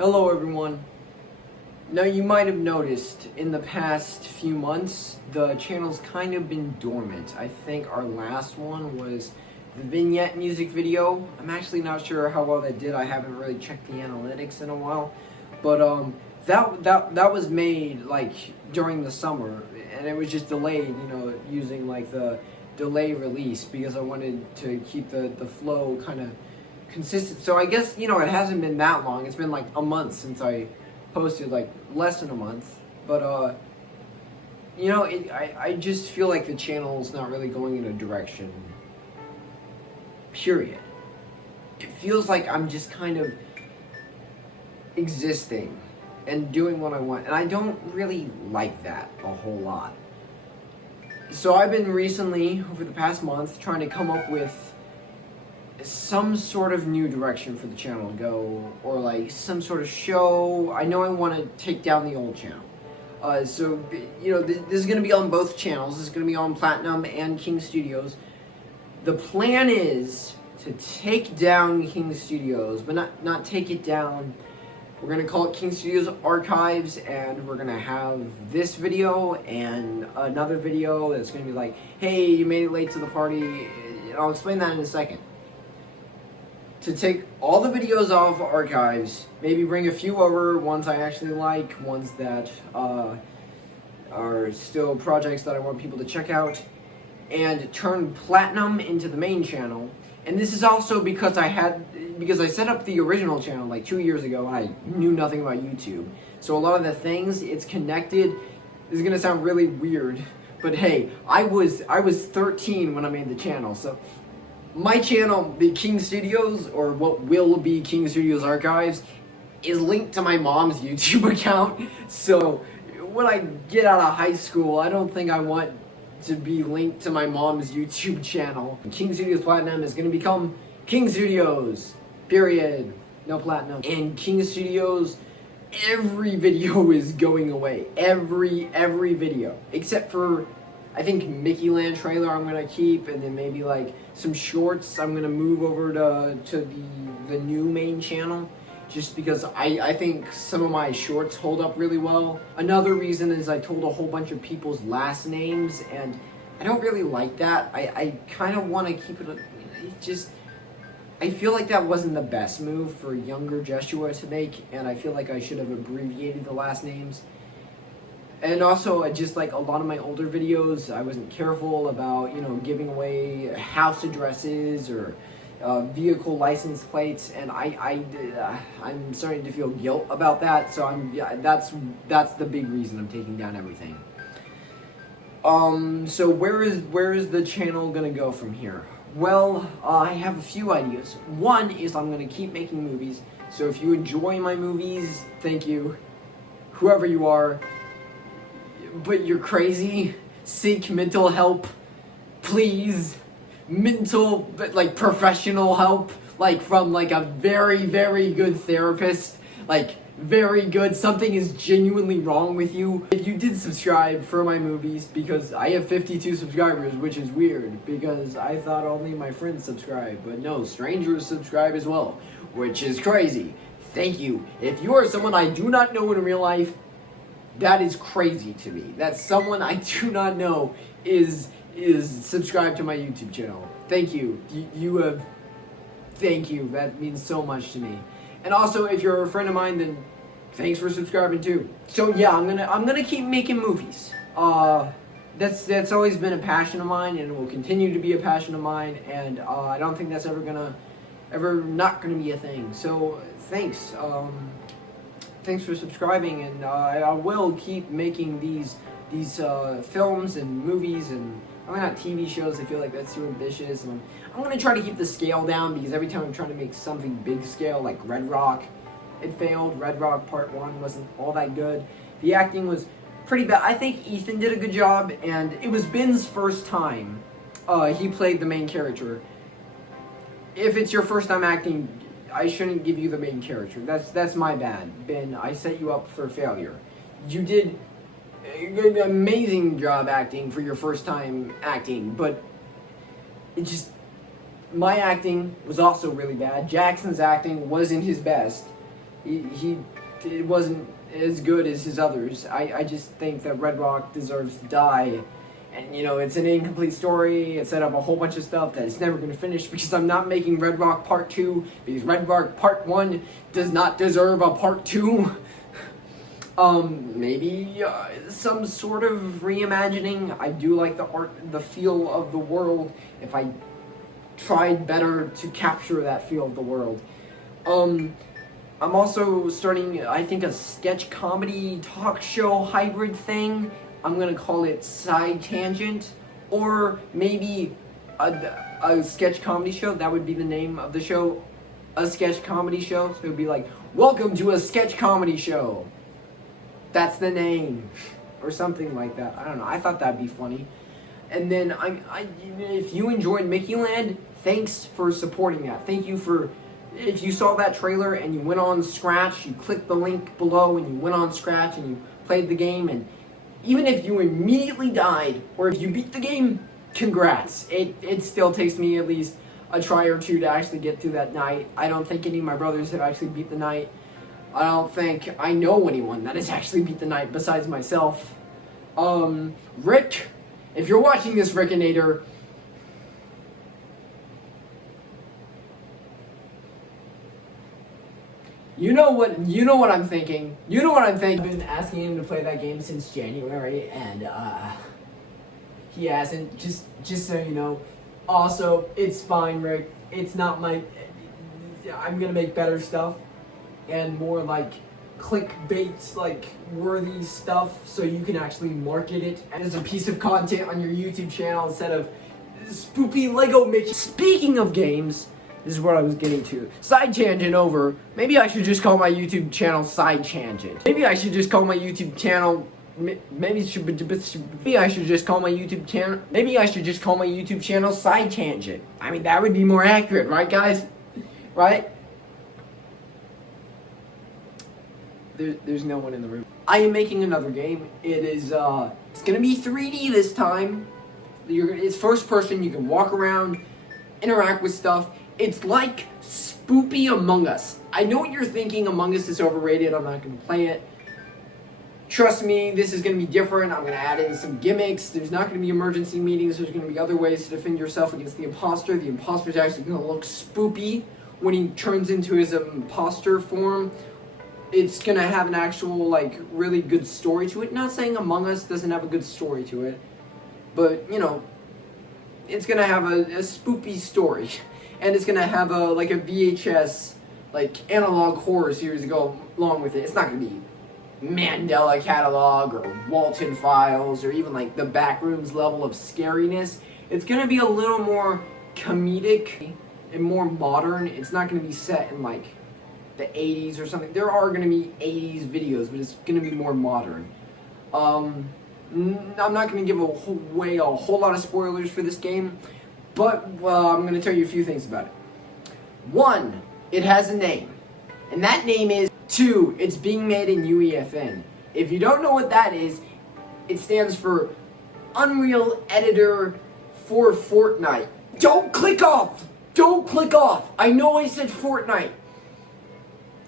Hello everyone. Now you might have noticed in the past few months the channel's kind of been dormant. I think our last one was the vignette music video. I'm actually not sure how well that did. I haven't really checked the analytics in a while. But that was made like during the summer, and it was just delayed, using like the delay release because I wanted to keep the flow kind of consistent. So I guess, it hasn't been that long. It's been like a month since I posted, like less than a month. But, I just feel like the channel's not really going in a direction, period. It feels like I'm just kind of existing and doing what I want. And I don't really like that a whole lot. So I've been recently, over the past month, trying to come up with some sort of new direction for the channel to go, or like some sort of show. I know I want to take down the old channel. So, this is going to be on both channels. This is going to be on Platinum and King Studios. The plan is to take down King Studios, but not take it down. We're going to call it King Studios Archives, and we're going to have this video and another video that's going to be like, hey, you made it late to the party. I'll explain that in a second. To take all the videos off Archives, maybe bring a few over, ones I actually like, ones that are still projects that I want people to check out, and turn Platinum into the main channel. And this is also because I set up the original channel like 2 years ago, and I knew nothing about YouTube. So a lot of the things, it's connected. This is gonna sound really weird, but hey, I was 13 when I made the channel, so my channel, the King Studios, or what will be King Studios Archives, is linked to my mom's YouTube account. So when I get out of high school, I don't think I want to be linked to my mom's YouTube channel. King Studios Platinum is going to become King Studios, period. No Platinum. And King Studios, every video is going away. Every video. Except for, I think, Mickey Land trailer I'm going to keep, and then maybe like some shorts I'm going to move over to the new main channel, just because I think some of my shorts hold up really well. Another reason is I told a whole bunch of people's last names, and I don't really like that. I kind of want to keep it just, I feel like that wasn't the best move for younger Joshua to make, and I feel like I should have abbreviated the last names. And also, just like a lot of my older videos, I wasn't careful about, giving away house addresses or vehicle license plates, and I'm starting to feel guilt about that. So that's the big reason I'm taking down everything. So where is the channel gonna go from here? Well, I have a few ideas. One is I'm gonna keep making movies. So if you enjoy my movies, thank you, whoever you are. But you're crazy, seek mental help, please. Mental, like professional help, like from like a very, very good therapist, like very good. Something is genuinely wrong with you. If you did subscribe for my movies, because I have 52 subscribers, which is weird, because I thought only my friends subscribe, but no, strangers subscribe as well, which is crazy. Thank you. If you are someone I do not know in real life, that is crazy to me. That someone I do not know is subscribed to my YouTube channel. Thank you. Thank you. That means so much to me. And also, if you're a friend of mine, then thanks for subscribing too. So yeah, I'm gonna keep making movies. That's always been a passion of mine, and it will continue to be a passion of mine. And I don't think that's ever not gonna be a thing. So thanks. Thanks for subscribing, and I will keep making these films and movies, and I'm not TV shows. I feel like that's too ambitious, and I'm gonna try to keep the scale down, because every time I'm trying to make something big scale, like Red Rock, it failed. Red Rock Part 1 wasn't all that good. The acting was pretty bad. I think Ethan did a good job, and it was Ben's first time he played the main character. If it's your first time acting, I shouldn't give you the main character. That's my bad, Ben. I set you up for failure. You did an amazing job acting for your first time acting, but my acting was also really bad. Jackson's acting wasn't his best. It wasn't as good as his others. I just think that Red Rock deserves to die. And, you know, it's an incomplete story. It set up a whole bunch of stuff that it's never going to finish because I'm not making Red Rock Part 2 because Red Rock Part 1 does not deserve a Part 2. Maybe some sort of reimagining. I do like the art, the feel of the world. If I tried better to capture that feel of the world. I'm also starting, I think, a sketch comedy talk show hybrid thing. I'm gonna call it Side Tangent, or maybe a sketch comedy show. That would be the name of the show, a sketch comedy show. So it would be like, welcome to a sketch comedy show. That's the name, or something like that. I don't know. I thought that'd be funny. And then if you enjoyed Mickey Land, thanks for supporting that. Thank you for, if you saw that trailer and you went on Scratch, you clicked the link below and you went on Scratch and you played the game, and even if you immediately died, or if you beat the game, congrats. It still takes me at least a try or two to actually get through that night. I don't think any of my brothers have actually beat the night. I don't think I know anyone that has actually beat the night besides myself. Rick, if you're watching this, Rickinator, you know what I'm thinking. You know what I'm thinking. I've been asking him to play that game since January, and he hasn't. Just so you know. Also, it's fine, Rick. It's not my. I'm gonna make better stuff, and more like clickbait, like worthy stuff, so you can actually market it as a piece of content on your YouTube channel instead of spoopy Lego Mickey. Speaking of games. This is what I was getting to. Side tangent over. Maybe I should just call my YouTube channel Side Tangent. Maybe I should just call my YouTube channel. Maybe I should just call my YouTube channel. Maybe I should just call my YouTube channel Side Tangent. I mean, that would be more accurate, right, guys? Right? There's no one in the room. I am making another game. It is it's gonna be 3D this time. It's first person. You can walk around, interact with stuff. It's like spoopy Among Us. I know what you're thinking, Among Us is overrated, I'm not going to play it. Trust me, this is going to be different. I'm going to add in some gimmicks. There's not going to be emergency meetings. There's going to be other ways to defend yourself against the imposter. The imposter's actually going to look spoopy when he turns into his imposter form. It's going to have an actual, like, really good story to it. Not saying Among Us doesn't have a good story to it, but, you know, it's going to have a spoopy story. And it's gonna have a VHS analog horror series to go along with it. It's not gonna be Mandela Catalog or Walton Files or even the Backrooms level of scariness. It's gonna be a little more comedic and more modern. It's not gonna be set in the 80s or something. There are gonna be 80s videos, but it's gonna be more modern. I'm not gonna give away a whole lot of spoilers for this game. But, I'm going to tell you a few things about it. 1, it has a name. And that name is 2, it's being made in UEFN. If you don't know what that is, it stands for Unreal Editor for Fortnite. Don't click off! Don't click off! I know I said Fortnite.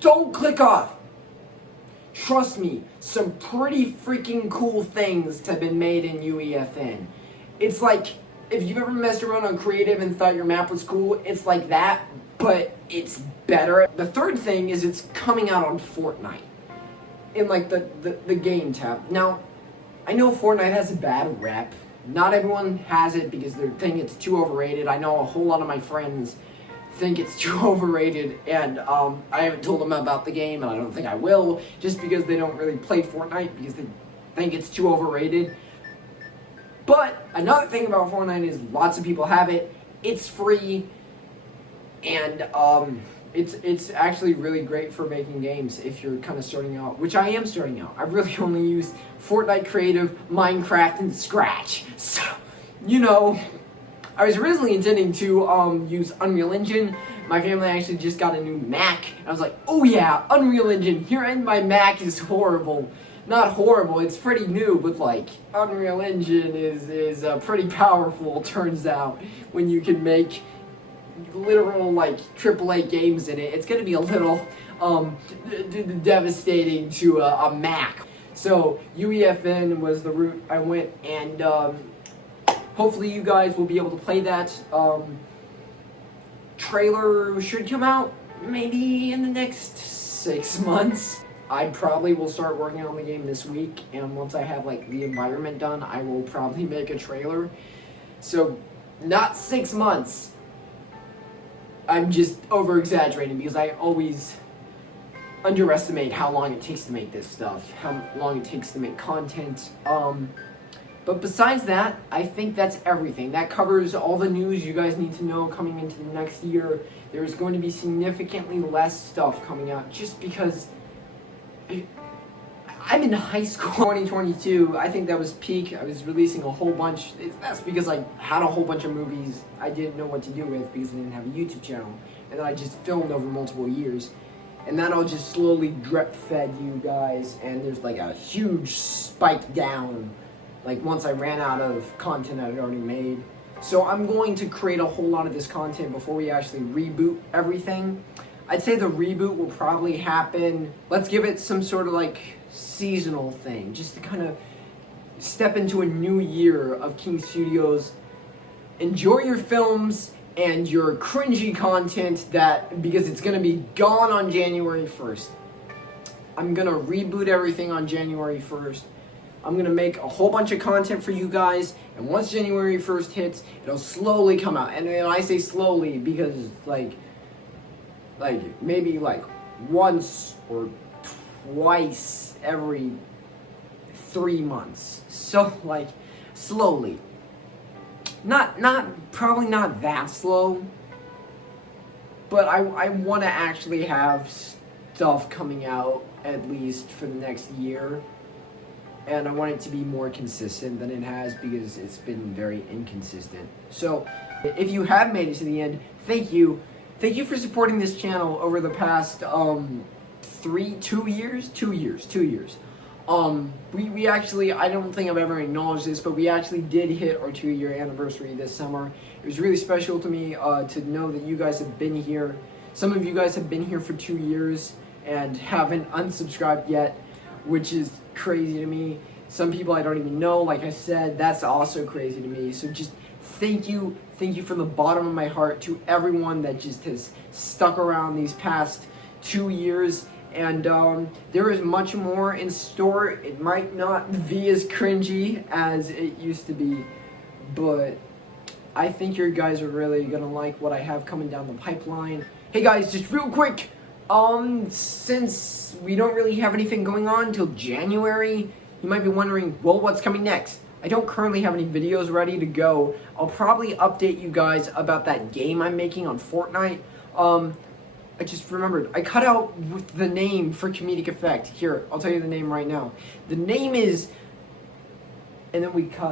Don't click off! Trust me, some pretty freaking cool things have been made in UEFN. It's like, if you've ever messed around on creative and thought your map was cool, it's like that, but it's better. The third thing is it's coming out on Fortnite in the game tab. Now, I know Fortnite has a bad rep. Not everyone has it because they think it's too overrated. I know a whole lot of my friends think it's too overrated, and I haven't told them about the game, and I don't think I will, just because they don't really play Fortnite because they think it's too overrated. But another thing about Fortnite is lots of people have it. It's free, and it's actually really great for making games if you're kind of starting out, which I am starting out. I've really only used Fortnite Creative, Minecraft, and Scratch. So, you know, I was originally intending to use Unreal Engine. My family actually just got a new Mac. I was like, oh yeah, Unreal Engine. Here, and my Mac is horrible. Not horrible, it's pretty new, but Unreal Engine is pretty powerful, turns out, when you can make literal AAA games in it. It's gonna be a little devastating to a Mac. So UEFN was the route I went, and hopefully you guys will be able to play that. Trailer should come out maybe in the next 6 months. I probably will start working on the game this week, and once I have like the environment done, I will probably make a trailer. So, not 6 months. I'm just over-exaggerating because I always underestimate how long it takes to make this stuff, how long it takes to make content. But besides that, I think that's everything. That covers all the news you guys need to know coming into the next year. There's going to be significantly less stuff coming out just because I'm in high school. 2022, I think that was peak. I was releasing a whole bunch. That's because I had a whole bunch of movies I didn't know what to do with because I didn't have a YouTube channel. And then I just filmed over multiple years. And that all just slowly drip fed you guys. And there's like a huge spike down. Like once I ran out of content I had already made. So I'm going to create a whole lot of this content before we actually reboot everything. I'd say the reboot will probably happen, let's give it some sort of like seasonal thing, just to kind of step into a new year of King Studios. Enjoy your films and your cringy content because it's going to be gone on January 1st. I'm going to reboot everything on January 1st. I'm going to make a whole bunch of content for you guys, and once January 1st hits, it'll slowly come out. And I say slowly because like maybe like once or twice every 3 months. So like slowly. Probably not that slow, but I want to actually have stuff coming out at least for the next year. And I want it to be more consistent than it has because it's been very inconsistent. So, if you have made it to the end, thank you. Thank you for supporting this channel over the past 2 years. We actually, I don't think I've ever acknowledged this, but we actually did hit our 2-year anniversary this summer. It was really special to me to know that you guys have been here. Some of you guys have been here for 2 years and haven't unsubscribed yet, which is crazy to me. Some people I don't even know, like I said, that's also crazy to me. So just thank you from the bottom of my heart to everyone that just has stuck around these past 2 years. And there is much more in store. It might not be as cringy as it used to be, but I think you guys are really gonna like what I have coming down the pipeline. Hey guys, just real quick, since we don't really have anything going on until January, you might be wondering, well, what's coming next? I don't currently have any videos ready to go. I'll probably update you guys about that game I'm making on Fortnite. I just remembered, I cut out the name for comedic effect. Here, I'll tell you the name right now. The name is, and then we cut.